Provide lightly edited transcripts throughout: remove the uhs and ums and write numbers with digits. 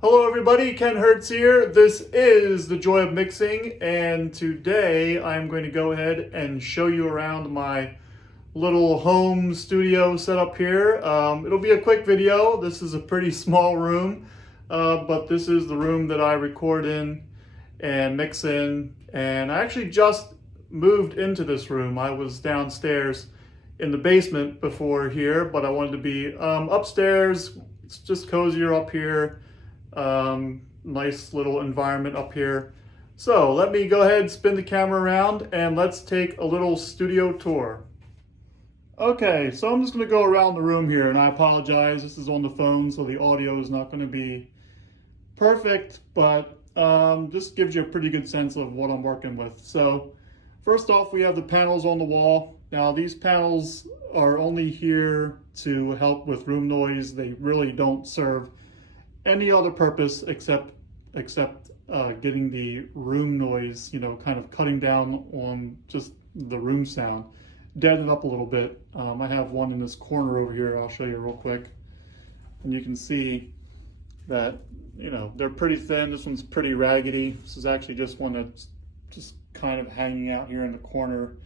Hello everybody, Ken Hertz here. This is The Joy of Mixing, and today I'm going to go ahead and show you around my little home studio setup here. It'll be a quick video. This is a pretty small room, but this is the room that I record in and mix in, and I actually just moved into this room. I was downstairs in the basement before here, but I wanted to be upstairs. It's just cozier up here. Nice little environment up here. So let me go ahead, spin the camera around, and let's take a little studio tour. Okay, so I'm just going to go around the room here, and I apologize, this is on the phone, so the audio is not going to be perfect, but just gives you a pretty good sense of what I'm working with. So first off, we have the panels on the wall. Now these panels are only here to help with room noise. They really don't serve any other purpose except getting the room noise, kind of cutting down on just the room sound, deaden it up a little bit. I have one in this corner over here. I'll show you real quick, and you can see that they're pretty thin. This one's pretty raggedy. This is actually just one that's just kind of hanging out here in the corner.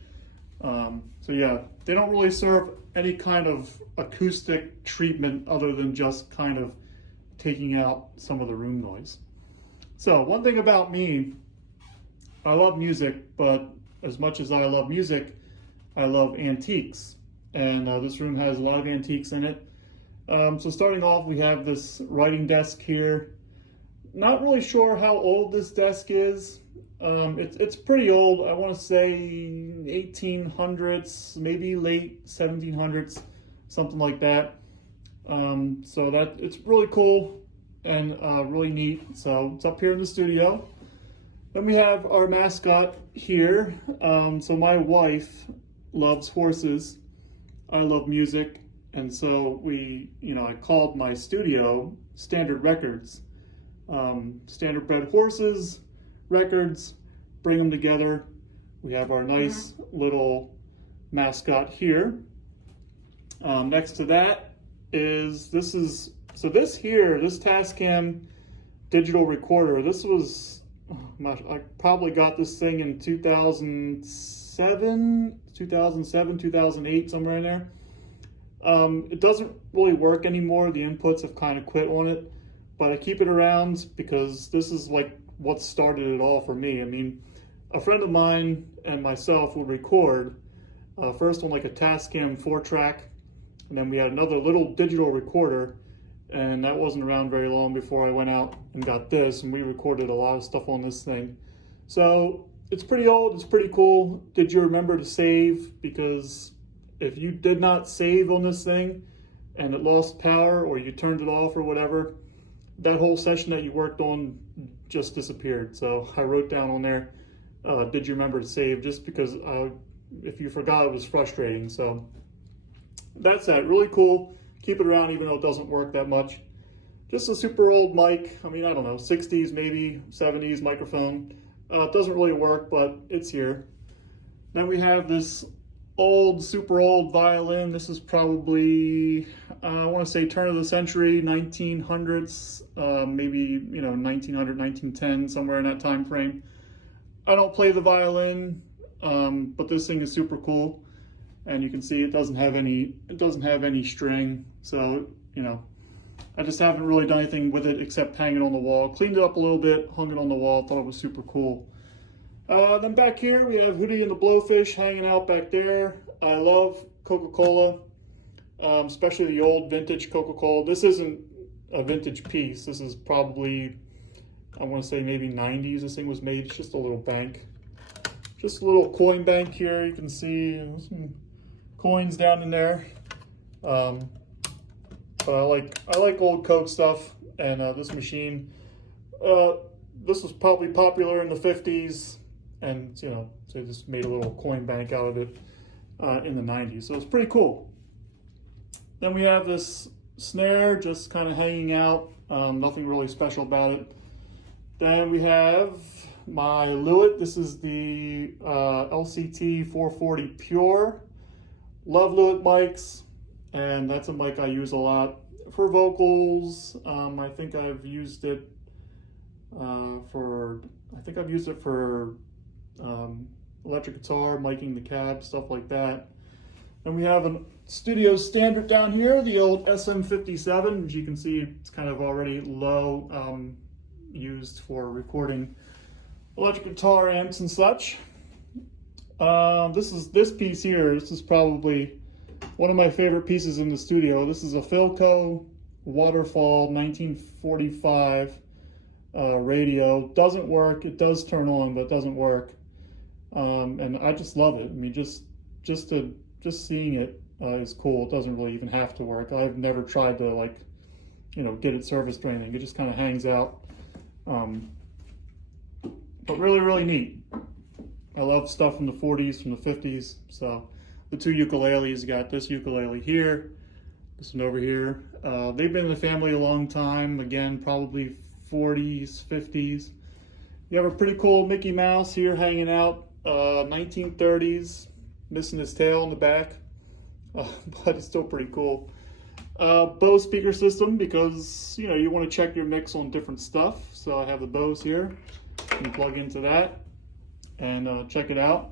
So yeah, they don't really serve any kind of acoustic treatment other than just kind of taking out some of the room noise. So one thing about me, I love music, but as much as I love music, I love antiques. And this room has a lot of antiques in it. So starting off, we have this writing desk here. Not really sure how old this desk is. It's pretty old. I want to say 1800s, maybe late 1700s, something like that. So that it's really cool and really neat. So it's up here in the studio. Then we have our mascot here. So my wife loves horses. I love music, and so I called my studio Standard Records. Standard bred horses, records, bring them together. We have our nice little mascot here. Next to that is this Tascam digital recorder. This was, I probably got this thing in 2007, 2008, somewhere in there. It doesn't really work anymore. The inputs have kind of quit on it, but I keep it around because this is like what started it all for me. I mean, a friend of mine and myself would record first on like a Tascam 4-track, and then we had another little digital recorder, and that wasn't around very long before I went out and got this, and we recorded a lot of stuff on this thing. So it's pretty old, it's pretty cool. Did you remember to save? Because if you did not save on this thing and it lost power or you turned it off or whatever, that whole session that you worked on just disappeared. So I wrote down on there, did you remember to save, just because if you forgot, it was frustrating. So that's that. Really cool. Keep it around even though it doesn't work that much. Just a super old mic. I mean, I don't know, 60s, maybe 70s microphone. It doesn't really work, but it's here. Then we have this super old violin. This is probably, I want to say turn of the century, 1900s, maybe, 1900, 1910, somewhere in that time frame. I don't play the violin, but this thing is super cool. And you can see it doesn't have any string. So, I just haven't really done anything with it except hang it on the wall. Cleaned it up a little bit, hung it on the wall, thought it was super cool. Then back here we have Hootie and the Blowfish hanging out back there. I love Coca-Cola, especially the old vintage Coca-Cola. This isn't a vintage piece. This is probably, I want to say maybe 90s this thing was made. It's just a little bank. Just a little coin bank here. You can see some coins down in there. But I like old Coke stuff, and this machine, this was probably popular in the 50s, and so they just made a little coin bank out of it in the 90s. So it's pretty cool. Then we have this snare just kind of hanging out, nothing really special about it. Then we have my Lewitt. This is the LCT 440 Pure. Love Lewitt mics, and that's a mic I use a lot for vocals. I think I've used it for electric guitar, miking the cab, stuff like that. And we have a studio standard down here, the old SM57. As you can see, it's kind of already low, used for recording electric guitar amps and such. This piece here, this is probably one of my favorite pieces in the studio. This is a Philco Waterfall 1945 radio. Doesn't work. It does turn on, but it doesn't work. And I just love it. I mean, just seeing it is cool. It doesn't really even have to work. I've never tried to, like, you know, get it serviced or anything. It just kind of hangs out. But really, really neat. I love stuff from the 40s, from the 50s. So the two ukuleles, got this ukulele here, this one over here. They've been in the family a long time. Again, probably 40s, 50s. You have a pretty cool Mickey Mouse here hanging out, 1930s, missing his tail in the back, but it's still pretty cool. Bose speaker system, because, you know, you want to check your mix on different stuff. So I have the Bose here. You can plug into that and check it out.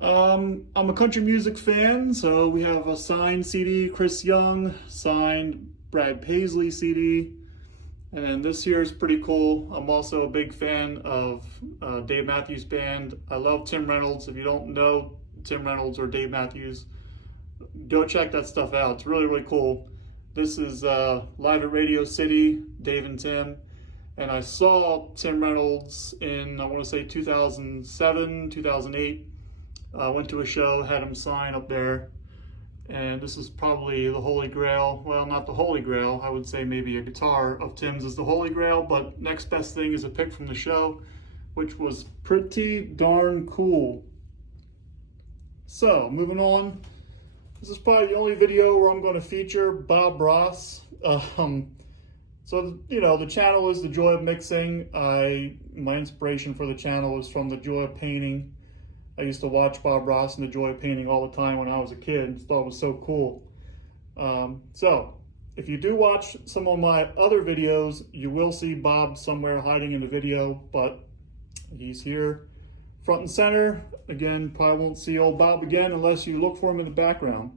I'm a country music fan, so we have a signed CD, Chris Young, signed Brad Paisley CD, and then this here is pretty cool. I'm also a big fan of Dave Matthews Band. I love Tim Reynolds. If you don't know Tim Reynolds or Dave Matthews, go check that stuff out. It's really, really cool. This is live at Radio City, Dave and Tim. And I saw Tim Reynolds in, I want to say 2007, 2008. Went to a show, had him sign up there. And this is probably the Holy Grail. Well, not the Holy Grail. I would say maybe a guitar of Tim's is the Holy Grail, but next best thing is a pick from the show, which was pretty darn cool. So, moving on. This is probably the only video where I'm going to feature Bob Ross. So, you know, the channel is The Joy of Mixing. My inspiration for the channel is from The Joy of Painting. I used to watch Bob Ross and The Joy of Painting all the time when I was a kid. Thought it was so cool. So, if you do watch some of my other videos, you will see Bob somewhere hiding in the video, but he's here front and center. Again, probably won't see old Bob again unless you look for him in the background.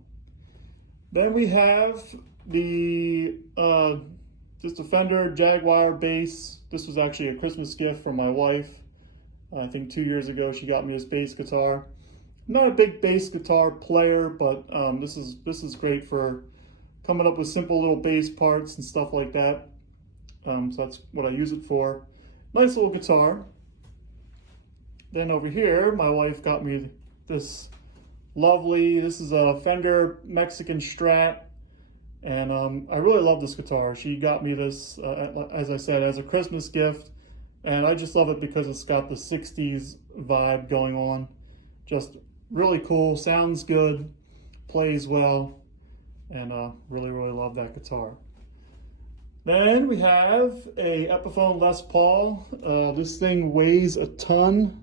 Then we have the just a Fender Jaguar bass. This was actually a Christmas gift from my wife. I think 2 years ago she got me this bass guitar. I'm not a big bass guitar player, but this is great for coming up with simple little bass parts and stuff like that. So that's what I use it for. Nice little guitar. Then over here, my wife got me this this is a Fender Mexican Strat. And I really love this guitar. She got me this, as I said, as a Christmas gift. And I just love it because it's got the 60s vibe going on. Just really cool, sounds good, plays well, and really, really love that guitar. Then we have a Epiphone Les Paul. This thing weighs a ton.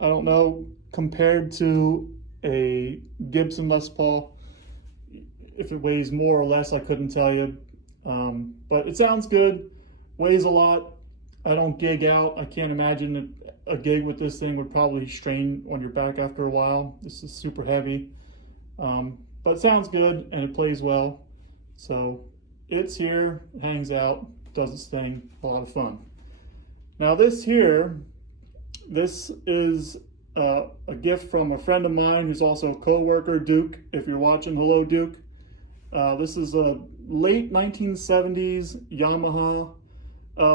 I don't know, compared to a Gibson Les Paul, if it weighs more or less, I couldn't tell you. But it sounds good, weighs a lot. I don't gig out. I can't imagine that a gig with this thing would probably strain on your back after a while. This is super heavy. But it sounds good and it plays well. So it's here, it hangs out, does its thing, a lot of fun. Now this here, this is a gift from a friend of mine who's also a co-worker, Duke. If you're watching, hello Duke. This is a late 1970s Yamaha,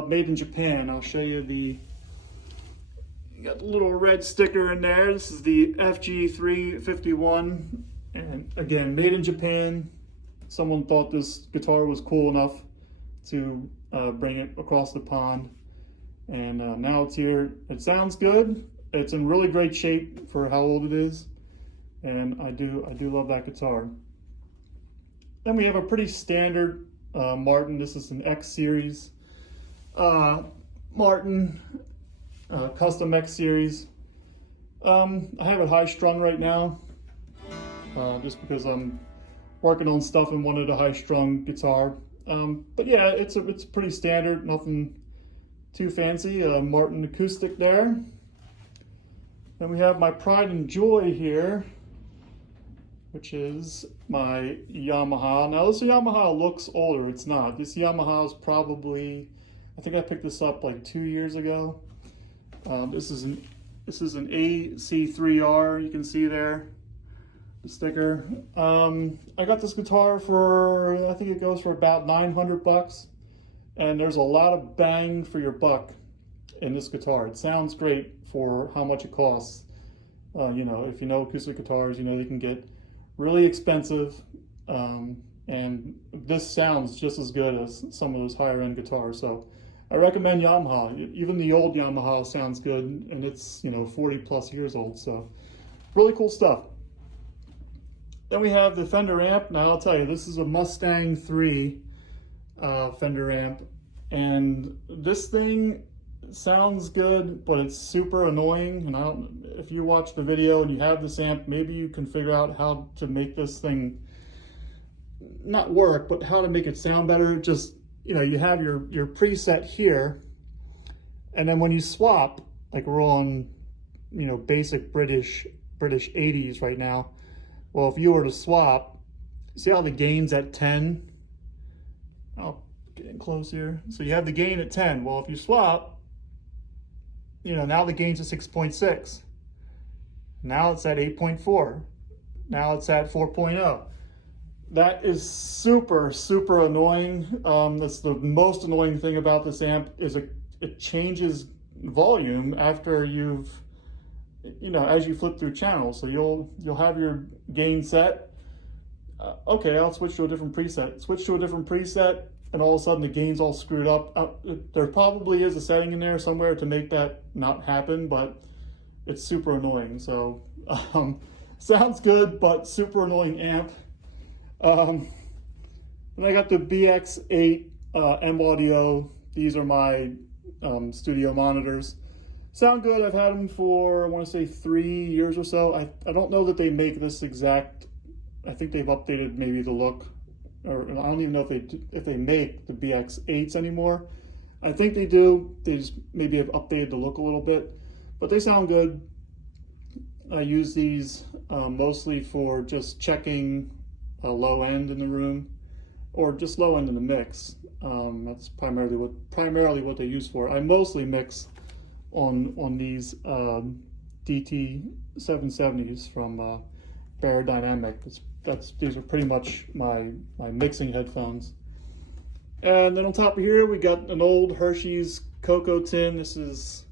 made in Japan. I'll show you you got the little red sticker in there. This is the FG 351, and again, made in Japan. Someone thought this guitar was cool enough to bring it across the pond, and now it's here. It sounds good. It's in really great shape for how old it is, and I do love that guitar. Then we have a pretty standard Martin. This is an X series Martin, custom X series. I have it high strung right now, just because I'm working on stuff and wanted a high-strung guitar. But yeah, it's pretty standard, nothing too fancy. Martin acoustic there. Then we have my pride and joy here, which is my Yamaha. Now this Yamaha looks older, it's not. This Yamaha is probably, I think I picked this up like 2 years ago. This is an AC3R, you can see there, the sticker. I got this guitar for, I think it goes for about 900 bucks. And there's a lot of bang for your buck in this guitar. It sounds great for how much it costs. You know, if you know acoustic guitars, you know they can get really expensive. And this sounds just as good as some of those higher end guitars. So I recommend Yamaha. Even the old Yamaha sounds good, and it's, you know, 40 plus years old. So really cool stuff. Then we have the Fender amp. Now I'll tell you, this is a Mustang 3 Fender amp, and this thing sounds good, but it's super annoying. And I don't, if you watch the video and you have this amp, maybe you can figure out how to make this thing not work, but how to make it sound better. Just, you know, you have your preset here, and then when you swap, like we're on, you know, basic British 80s right now. Well, if you were to swap, see how the gain's at 10? I'll get in close here. So you have the gain at 10. Well, if you swap, you know, now the gain's at 6.6. Now it's at 8.4. Now it's at 4.0. That is super, super annoying. That's the most annoying thing about this amp, is it changes volume after you've, you know, as you flip through channels. So you'll have your gain set. Okay, I'll switch to a different preset. Switch to a different preset, and all of a sudden the gain's all screwed up. There probably is a setting in there somewhere to make that not happen, but it's super annoying. So sounds good, but super annoying amp. And I got the BX8 M Audio. These are my studio monitors. Sound good. I've had them for, I want to say 3 years or so. I don't know that they make this exact, I think they've updated maybe the look, or I don't even know if they make the BX8s anymore. I think they do. They just maybe have updated the look a little bit, but they sound good. I use these mostly for just checking a low end in the room, or just low end in the mix. That's primarily what they use for. I mostly mix on these DT 770s from Dynamic. These are pretty much my mixing headphones. And then on top of here, we got an old Hershey's Cocoa tin. This is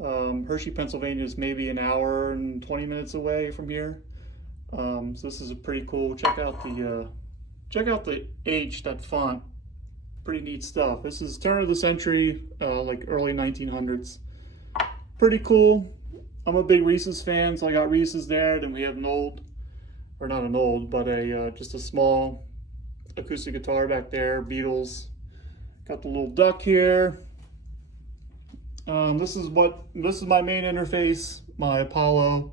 Hershey, Pennsylvania is maybe an hour and 20 minutes away from here. So this is a pretty cool. Check out the H, that font. Pretty neat stuff. This is turn of the century, like early 1900s. Pretty cool. I'm a big Reese's fan, so I got Reese's there. Then we have an old, or not an old, but just a small acoustic guitar back there, Beatles. Got the little duck here. This is my main interface, my Apollo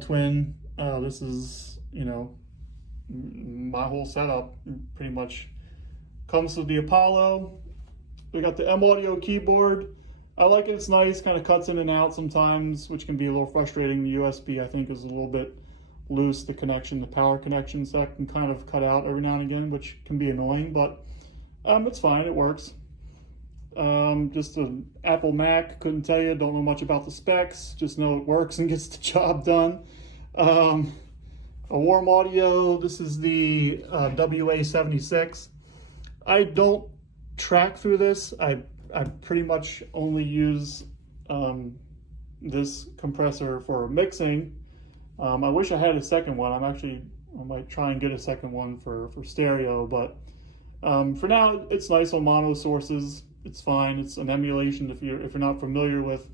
Twin. This is, you know, my whole setup pretty much comes with the Apollo. We got the M Audio keyboard. I like it, it's nice, kind of cuts in and out sometimes, which can be a little frustrating. The USB, I think, is a little bit loose, the power connection, so that can kind of cut out every now and again, which can be annoying, but it's fine, it works. Just an Apple Mac, couldn't tell you, don't know much about the specs, just know it works and gets the job done. A warm audio, this is the WA76. I don't track through this. I pretty much only use this compressor for mixing. I wish I had a second one. I might try and get a second one for stereo, but for now it's nice on mono sources. It's fine. It's an emulation. If you're not familiar with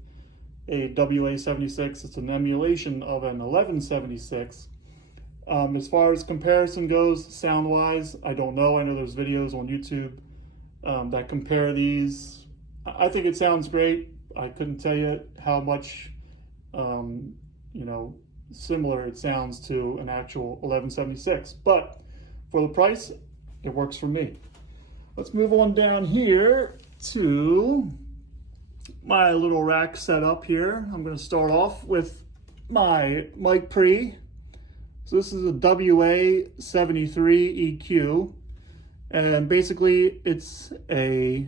a WA76, it's an emulation of an 1176. As far as comparison goes, sound-wise, I don't know. I know there's videos on YouTube that compare these. I think it sounds great. I couldn't tell you how much, you know, similar it sounds to an actual 1176. But for the price, it works for me. Let's move on down here to my little rack setup here. I'm going to start off with my mic pre. So this is a WA73 EQ, and basically it's a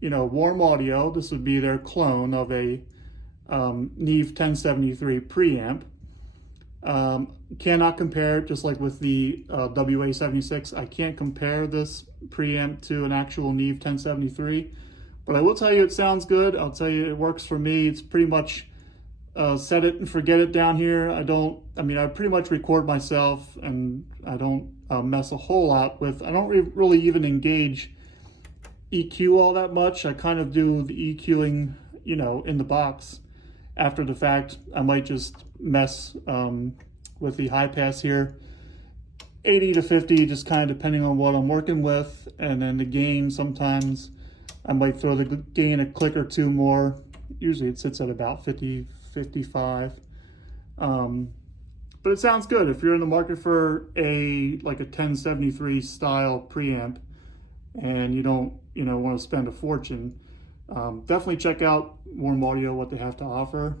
warm audio. This would be their clone of a Neve 1073 preamp. Cannot compare, just like with the WA76, I can't compare this preamp to an actual Neve 1073, but I will tell you it sounds good. I'll tell you it works for me. It's pretty much set it and forget it down here. I pretty much record myself, and I don't mess a whole lot with, I don't really even engage EQ all that much. I kind of do the EQing, in the box. After the fact, I might just mess with the high pass here, 80 to 50, just kind of depending on what I'm working with. And then the gain, sometimes I might throw the gain a click or two more. Usually it sits at about 50, 55. But it sounds good. If you're in the market for like a 1073 style preamp and you don't, want to spend a fortune, definitely check out Warm Audio, what they have to offer.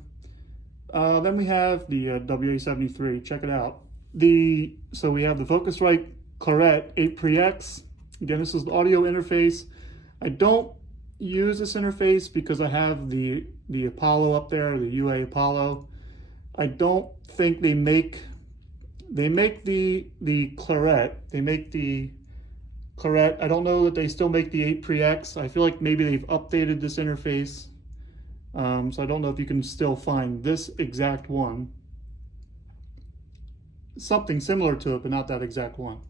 Then we have the WA73. Check it out. So we have the Focusrite Claret 8 Pre-X. Again, this is the audio interface. I don't use this interface because I have the Apollo up there, the UA Apollo. I don't think they make the Claret. They make the Claret. I don't know that they still make the 8 Pre-X. I feel like maybe they've updated this interface. So I don't know if you can still find this exact one. Something similar to it, but not that exact one.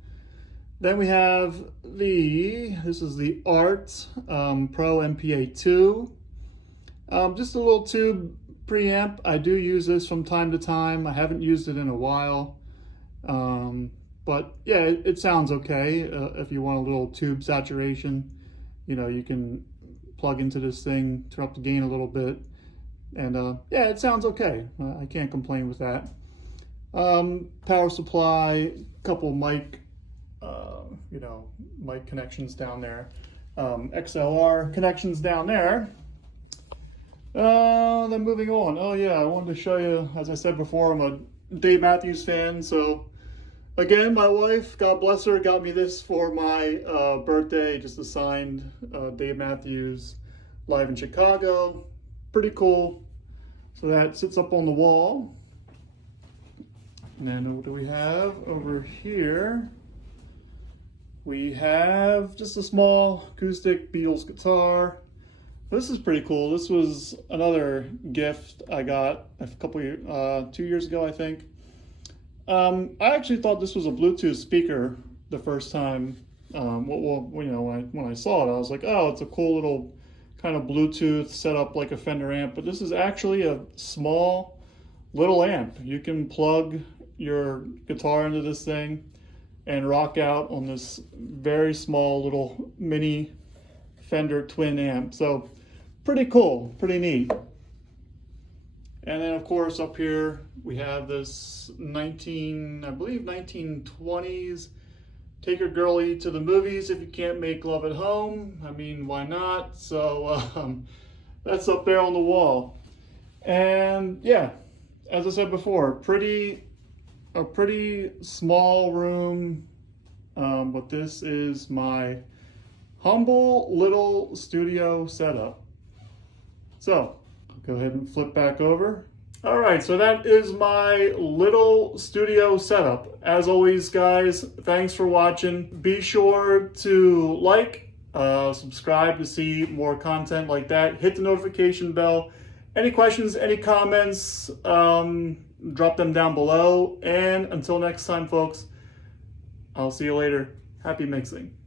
Then we have this is the Art Pro MPA2. Just a little tube preamp. I do use this from time to time. I haven't used it in a while. But yeah, it sounds okay. If you want a little tube saturation, you can plug into this thing, turn up the gain a little bit, and yeah, it sounds okay. I can't complain with that. Power supply, couple mic, mic connections down there, XLR connections down there. Then moving on. Oh yeah, I wanted to show you, as I said before, I'm a Dave Matthews fan, so again, my wife, God bless her, got me this for my birthday, just a signed Dave Matthews Live in Chicago. Pretty cool. So that sits up on the wall. And then what do we have over here? We have just a small acoustic Beatles guitar. This is pretty cool. This was another gift I got a couple years, 2 years ago, I think. I actually thought this was a Bluetooth speaker the first time. When I saw it, I was like, oh, it's a cool little kind of Bluetooth setup like a Fender amp. But this is actually a small little amp. You can plug your guitar into this thing and rock out on this very small little mini Fender twin amp. So pretty cool, pretty neat. And then of course up here we have this 1920s take your girlie to the movies if you can't make love at home. I mean, why not? So that's up there on the wall. And yeah, as I said before, a pretty small room, but this is my humble little studio setup. So I'll go ahead and flip back over. All right, so that is my little studio setup. As always, guys, thanks for watching. Be sure to like, subscribe to see more content like that. Hit the notification bell. Any questions, any comments, drop them down below. And until next time, folks, I'll see you later. Happy mixing.